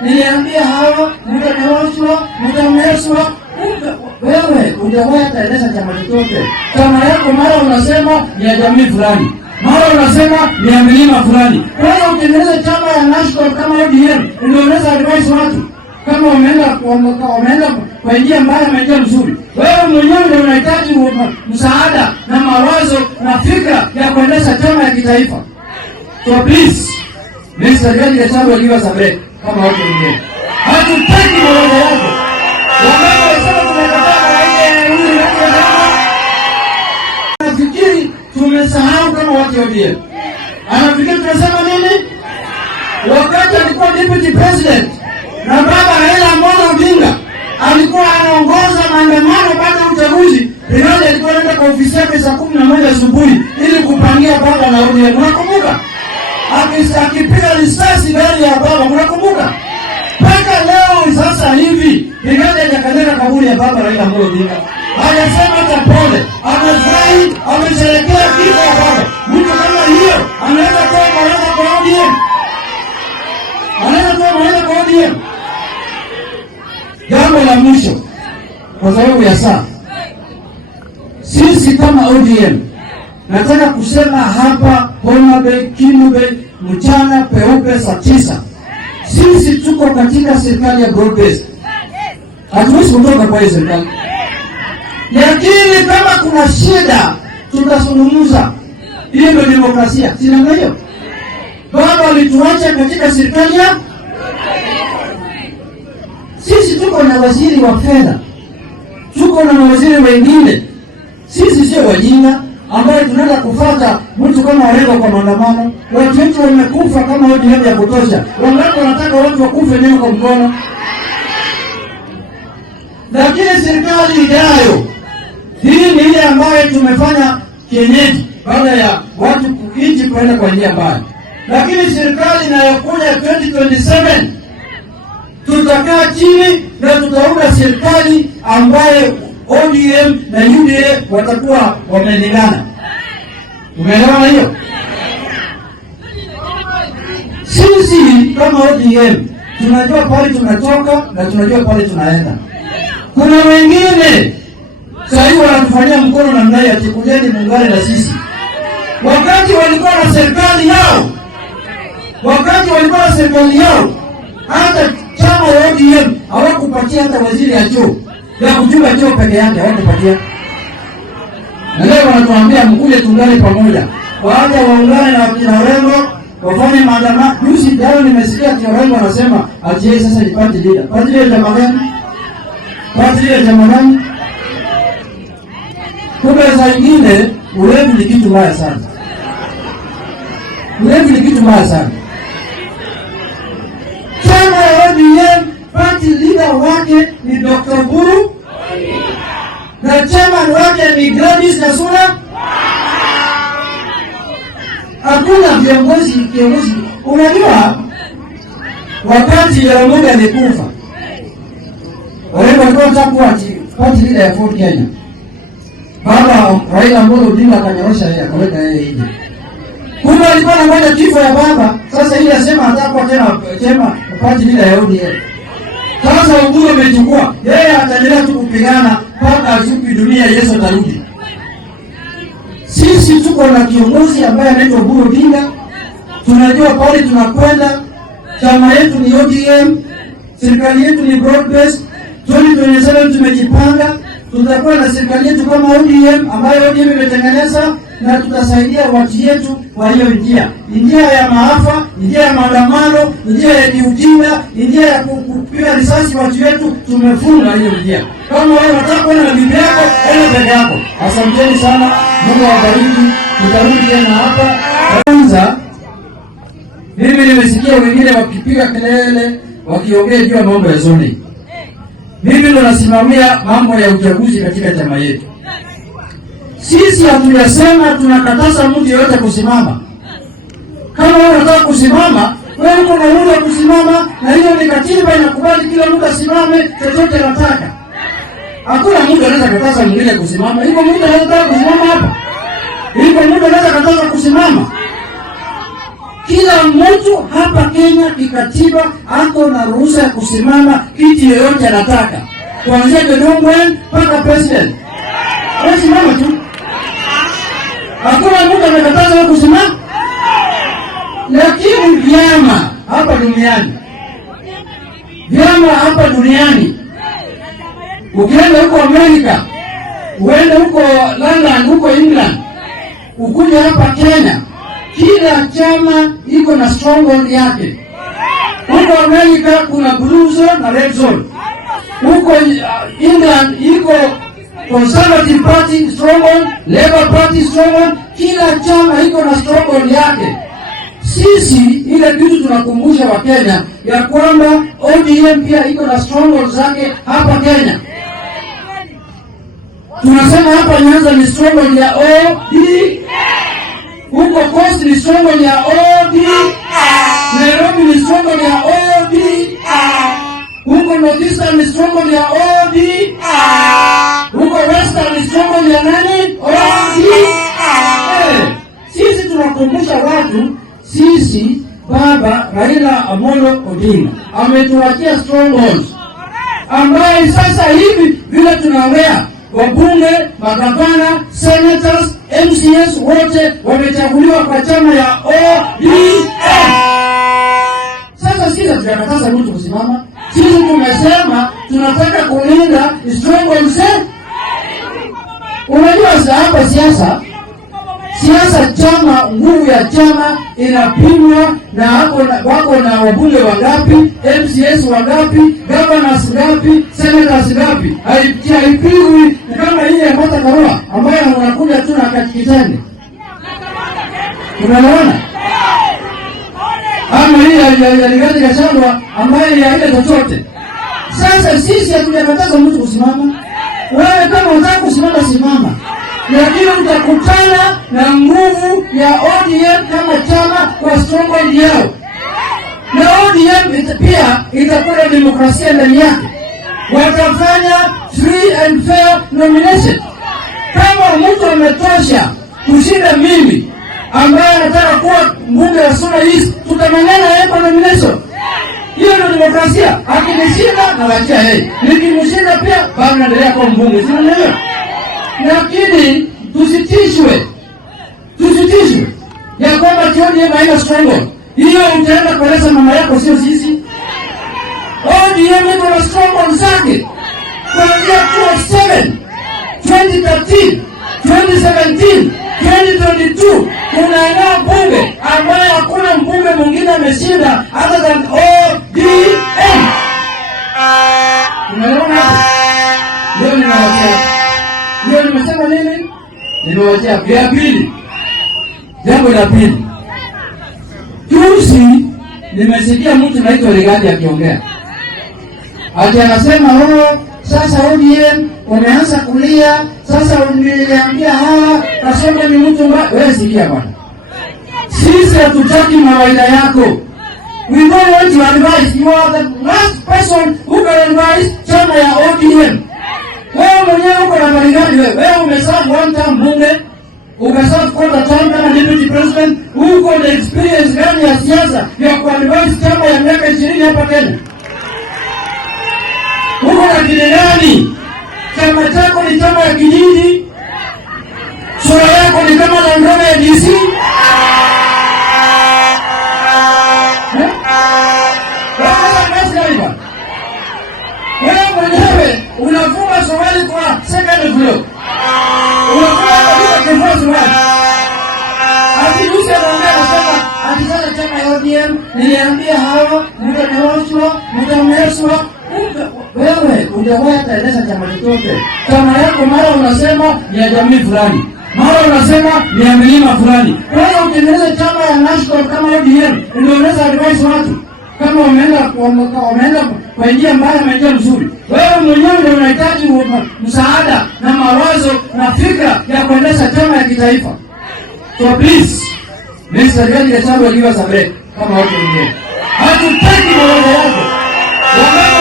niliambia hawa mtakaoshwa mtameswa. Wewe hujawahi kueleza chama chochote. Chama yako mara unasema ni ya jamii fulani, mara unasema ni ya milima fulani. Wewe utengeneze chama ya national kama ODM, unaeleza advice watu kama wameenda kwa njia mbaya na njia nzuri. Wewe mwenyewe ndio unahitaji msaada na mawazo na fikra ya kuendesha chama ya kitaifa. So please, Mr. George Gachagua, give us a break kama watu wengine. Hatutaki mawazo yako. Wanasema tumekataa nafikiri tumesahau kama watu wa ODM. Anafikiri tunasema nini? Wakati alikuwa deputy president na baba Raila Amolo Odinga alikuwa anaongoza maandamano baada ya uchaguzi, Rigathi alikuwa anaenda kwa ofisi yake saa 11 asubuhi ili kupangia baba na ODM. Unakumbuka? Akipiga risasi gari ya baba, unakumbuka? Mpaka leo sasa hivi Rigathi hajakanyaga kaburi ya baba Raila Amolo Odinga. Hajasema hata pole. Anafurahi, amesherehekea kifo ya baba. Mtu kama hiyo anaweza kuwa mawazo kwa ODM. Anaweza kuwa mawazo kwa ODM. Jambo la mwisho, kwa sababu ya saa, sisi kama ODM nataka kusema hapa Homa Bay, Kimu Bay, mchana peupe saa 9. Sisi tuko katika serikali ya broad based. Hatuwezi kutoka kwa hiyo serikali. Lakini kama kuna shida tutazungumza. Hiyo ndio demokrasia. Si ndio hiyo? Baba alituacha katika serikali ya sisi tuko na waziri wa fedha. Tuko na waziri wengine. Sisi sio wajinga ambao tunaenda kufuata mtu kama Orengo kwa maandamano. Watu wetu wamekufa kama ODM ya kutosha. Wangapi wanataka watu wakufe neno kwa mkono? Lakini serikali ijayo, hii ni ile ambayo tumefanya kienyeji baada ya watu kuinchi kwenda kwa njia mbaya. Lakini serikali inayokuja 2027 tutakaa chini na tutaunda serikali ambaye ODM na UDA watakuwa wamelingana. Umeelewa hiyo? Sisi kama ODM tunajua pale tunatoka na tunajua pale tunaenda. Kuna wengine sasa wanatufanyia mkono na mnai atikujeni muungane na sisi. Wakati walikuwa na serikali yao, hata chama ya ODM hawakupatia hata waziri ya choo. Ya kuchunga choo peke yake hawakupatia. Na leo wanatuambia mkuje tuungane pamoja. Waje waungane na kina Orengo wafanye maandamano. Juzi leo nimesikia kina Orengo anasema ati yeye sasa ni party leader. Party leader chama gani? Party leader chama gani? Kumbe saa nyingine ulevi ni kitu mbaya sana. Ulevi ni kitu mbaya sana. Chama ya ODM party leader wake ni Dr. Buru na chairman wake ni Gladys Nasura. Hakuna viongozi. Unajua wakati Jaramogi alikufa, Orengo alikuwa party leader ya Ford Kenya. Baba Raila Amolo Odinga akanyorosha yeye, akaweka yeye hivi. Kumbe alikuwa anangoja kifo ya baba. Sasa ili asema atakuwa tena party leader ya ODM. Sasa Uhuru amechukua. Yeye ataendelea tu kupigana mpaka achupi dunia Yesu atarudi. Sisi tuko na kiongozi ambaye anaitwa Uhuru Odinga. Tunajua pale tunakwenda. Chama yetu ni ODM. Serikali yetu ni broad based. 2027 tumejipanga. Tutakuwa na serikali yetu kama ODM ambayo ODM imetengeneza, na tutasaidia watu yetu kwa hiyo njia ya maafa, njia ya maandamano, njia ya ujinga, njia ya kupiga risasi watu yetu. Tumefunga hiyo njia. Kama wewe unataka kwenda na bibi yako, enda peke yako. Asanteni sana, Mungu awabariki. Tutarudi tena hapa. Kwanza mimi nimesikia wengine wakipiga kelele, wakiongea juu ya mambo ya zoning. Mimi ndo nasimamia mambo ya uchaguzi katika chama yetu. Sisi hatujasema tunakataza mtu yeyote kusimama. Kama wewe unataka kusimama, wewe uko na uhuru wa kusimama, na hiyo ni katiba inakubali kila mtu asimame chochote anataka. Hakuna mtu anaweza kataza mwingine kusimama. Hivyo mtu anaweza kusimama hapa. Hivyo mtu anaweza kataza kusimama. Kila mtu hapa Kenya kikatiba ako na ruhusa ya kusimama kiti yoyote anataka, kuanzia Gidongwen mpaka president. Wewe simama tu, hakuna mtu amekataza wewe kusimama. Lakini vyama hapa duniani, ukienda huko Amerika, uende huko London, huko England, ukuja hapa Kenya, kila chama iko na stronghold yake. Huko Amerika kuna blue zone na red zone. Huko England iko Conservative Party stronghold, Labour Party stronghold. Kila chama iko na stronghold yake. Sisi ile kitu tunakumbusha wa Kenya ya kwamba ODM pia iko na stronghold zake hapa Kenya. Tunasema hapa Nyanza ni stronghold ya ODM. Huko Coast ni stronghold ya ODM. Nairobi ni stronghold ya ODM. Huko Northeastern ni stronghold ya ODM. Huko Western ni stronghold ya nani? ODM. Sisi tunakumbusha watu, sisi Baba Raila Amolo Odinga ametuachia strongholds ambaye sasa hivi vile tunaongea wabunge, magavana, senators, MCS wote wamechaguliwa kwa chama ya ODM. Sasa sisi tunakataza mtu kusimama. Sisi tumesema tunataka kulinda strongholds. Unajua hapa siasa chama, nguvu ya chama inapimwa na wako na wabunge wangapi, MCS wangapi, governors ngapi, senators ngapi. Haipigwi kama ile ya Martha Karua ambayo wanakuja tu na katikitani. Unaona? Ama hii ya Rigathi Gachagua ambayo ya ile chochote. Sasa sisi hatujakataza mtu kusimama. Wewe kama unataka kusimama, simama. Lakini utakutana na nguvu ya ODM kama chama kwa stronghold yao. Na ODM pia itakuwa demokrasia ndani yake. Watafanya free and fair nomination. Kama mtu ametosha kushinda mimi ambaye anataka kuwa mbunge wa Suna East, tutamangana yeye kwa nomination. Hiyo ndio demokrasia. Akinishinda na wachia yeye. Nikimshinda pia bado naendelea kuwa mbunge. Sio ndio? Lakini tusitishwe ya kwamba ODM haina stronghold. Hiyo utaenda kueleza mama yako, sio sisi. ODM iko na stronghold zake kuanzia 2013, 2017, 2022. Kuna eneo bunge ambaye hakuna mbunge mwingine ameshinda other than ODM. Unaona? Leo nimesema nini? Nimewachia vya pili. Jambo la pili. Juzi nimesikia mtu naitwa Rigathi akiongea. Ati anasema sasa ODM wameanza kulia, sasa unaniambia hawa Kasongo ni mtu mbaya. Wewe sikia bwana. Sisi hatutaki mawaida yako. We don't want your advice. You are the last person who can advise chama ya ODM. Wewe mwenyewe uko na maligani wewe. Wewe umeserve one term bunge, umeserve quarter term kama deputy president, uko na experience gani ya siasa ya kuadvise chama ya miaka 20 hapa Kenya? Uko na kile gani? Chama chako ni chama ya kijiji. Sura yako ni kama Landrova ya DC. Wewe mwenyewe unafunga swali kwa second floor. Unafunga kwa swali. Akiruhusu anaongea anasema akitaka chama ya ODM niliambia hawa mtameswa. Wewe hujawahi kueleza chama chochote. Chama yako mara unasema ni ya jamii fulani, mara unasema ni ya milima fulani. Wewe utengeneze chama ya national kama ODM ndio unaweza advise watu kama wameenda kwa njia mbaya na njia nzuri. Wewe mwenyewe ndio unahitaji msaada na mawazo na fikra ya kuendesha chama ya kitaifa. So please, Mr. Rigathi Gachagua, give us a break kama watu wengine. Hatutaki mawazo yako.